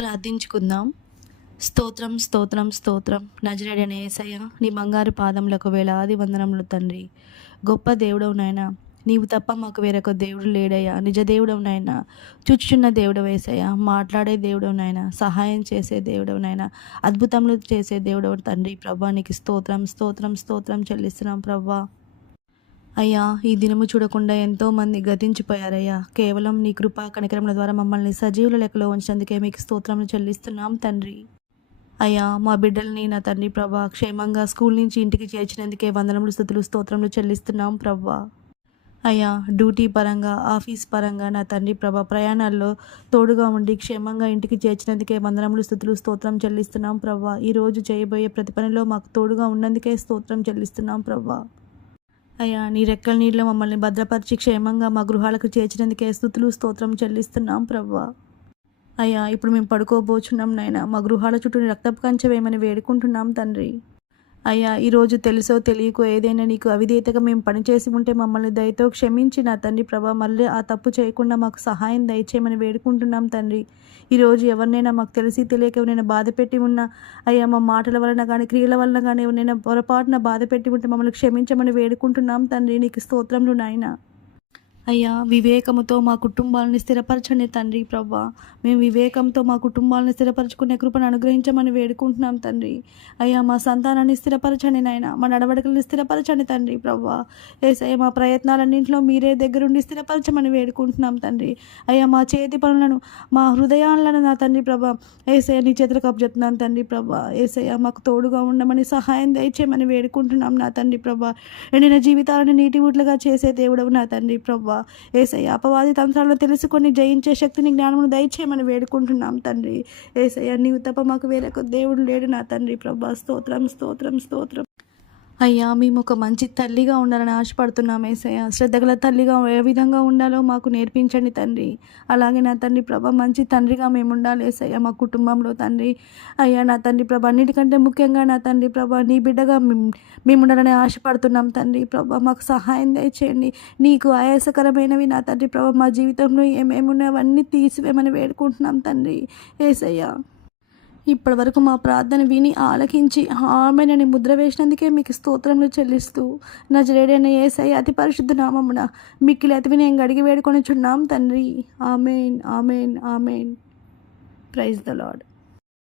ప్రార్థించుకుందాం. స్తోత్రం స్తోత్రం స్తోత్రం నజరేయుడైన యేసయ్య, నీ బంగారు పాదములకు వేలాది వందనములు తండ్రి. గొప్ప దేవుడవు నాయన, నీవు తప్ప మాకు వేరొక దేవుడు లేడయ్యా. నిజ దేవుడవు నాయన, చూచుచున్న దేవుడవు యేసయ్య, మాట్లాడే దేవుడవు నాయన, సహాయం చేసే దేవుడవు నాయన, అద్భుతములు చేసే దేవుడవు తండ్రి. ప్రభా నీకు స్తోత్రం స్తోత్రం స్తోత్రం చెల్లిస్తున్నాం ప్రభా. అయ్యా, ఈ దినము చూడకుండా ఎంతోమంది గతించిపోయారయ్యా. కేవలం నీ కృపా కనికరముల ద్వారా మమ్మల్ని సజీవుల లెక్కలో ఉంచినందుకే మీకు స్తోత్రములు చెల్లిస్తున్నాం తండ్రి. అయ్యా, మా బిడ్డల్ని నా తండ్రి ప్రభా క్షేమంగా స్కూల్ నుంచి ఇంటికి చేర్చినందుకే వందనములు స్తుతులు స్తోత్రములు చెల్లిస్తున్నాం ప్రభా. అయ్యా, డ్యూటీ పరంగా ఆఫీస్ పరంగా నా తండ్రి ప్రభా ప్రయాణాల్లో తోడుగా ఉండి క్షేమంగా ఇంటికి చేర్చినందుకే వందనములు స్తుతులు స్తోత్రం చెల్లిస్తున్నాం ప్రభా. ఈరోజు చేయబోయే ప్రతి పనిలో మాకు తోడుగా ఉన్నందుకే స్తోత్రం చెల్లిస్తున్నాం ప్రభా. అయ్యా, నీ రెక్కల నీళ్ళలో మమ్మల్ని భద్రపరిచి క్షేమంగా మా గృహాలకు చేర్చినందుకే స్తుతులు స్తోత్రం చెల్లిస్తున్నాం ప్రభా. అయ్యా, ఇప్పుడు మేము పడుకోబోచున్నాం నాయన, మా గృహాల చుట్టూ రక్తపు కంచె వేయమని వేడుకుంటున్నాం తండ్రి. అయ్యా, ఈరోజు తెలుసో తెలియకో ఏదైనా నీకు అవిధేయతగా మేము పనిచేసి ఉంటే మమ్మల్ని దయతో క్షమించి నా తండ్రి ప్రభా మళ్ళీ ఆ తప్పు చేయకుండా మాకు సహాయం దయచేయమని వేడుకుంటున్నాం తండ్రి. ఈరోజు ఎవరినైనా మాకు తెలిసి తెలియక ఎవరైనా బాధ పెట్టి ఉన్నా అయ్యా, మా మాటల వలన కానీ క్రియల వలన కానీ ఎవరైనా పొరపాటున బాధ పెట్టి ఉంటే మమ్మల్ని క్షమించమని వేడుకుంటున్నాం తండ్రి. నీకు స్తోత్రములు నాయన. అయ్యా, వివేకముతో మా కుటుంబాలను స్థిరపరచండి తండ్రి ప్రభా. మేము వివేకంతో మా కుటుంబాలను స్థిరపరచుకునే కృపను అనుగ్రహించమని వేడుకుంటున్నాం తండ్రి. అయ్యా, మా సంతానాన్ని స్థిరపరచండి నాయన, మా నడవడికలను స్థిరపరచండి తండ్రి ప్రభా. యేసయ్య, మా ప్రయత్నాలన్నింటిలో మీరే దగ్గరుండి స్థిరపరచమని వేడుకుంటున్నాం తండ్రి. అయ్యా, మా చేతి పనులను మా హృదయాలను నా తండ్రి ప్రభా యేసయ్య నీ చేతులకు అప్పచెప్తున్నాను తండ్రి ప్రభా. యేసయ్య, మాకు తోడుగా ఉండమని సహాయం దయచేయమని వేడుకుంటున్నాం నా తండ్రి ప్రభా. ఎండిన జీవితాలను నీటి ఊట్లుగా చేసే దేవుడవు నా తండ్రి ప్రభా. యేసయ్య, అపవాది తంత్రాలను తెలుసుకొని జయించే శక్తిని జ్ఞానమును దయచేయమని వేడుకుంటున్నాం తండ్రి. యేసయ్య, నీవు తప్ప మాకు వేరొక దేవుడు లేడు నా తండ్రి ప్రభా. స్తోత్రం స్తోత్రం స్తోత్రం. అయ్యా, మేము ఒక మంచి తల్లిగా ఉండాలని ఆశపడుతున్నాం యేసయ్య. శ్రద్ధగల తల్లిగా ఏ విధంగా ఉండాలో మాకు నేర్పించండి తండ్రి. అలాగే నా తండ్రి ప్రభా మంచి తండ్రిగా మేము ఉండాలి యేసయ్య మా కుటుంబంలో తండ్రి. అయ్యా, నా తండ్రి ప్రభా అన్నిటికంటే ముఖ్యంగా నా తండ్రి ప్రభా నీ బిడ్డగా మేము ఉండాలని ఆశపడుతున్నాం తండ్రి ప్రభా. మాకు సహాయం దయచేయండి. నీకు ఆయాసకరమైనవి నా తండ్రి ప్రభా మా జీవితంలో ఏమేమి ఉన్నాయో అవన్నీ తీసివేయమని వేడుకుంటున్నాం తండ్రి. యేసయ్య, ఇప్పటి వరకు మా ప్రార్థన విని ఆలకించి ఆమెనని ముద్ర వేసినందుకే మీకు స్తోత్రములు చెల్లిస్తూ నజరేయుడైన యేసయ్య అతి పరిశుద్ధ నామమున మిక్కిలి అతివి నేను అడిగి వేడుకొనిచున్నాం తండ్రి. Amen amen amen. Praise the lord.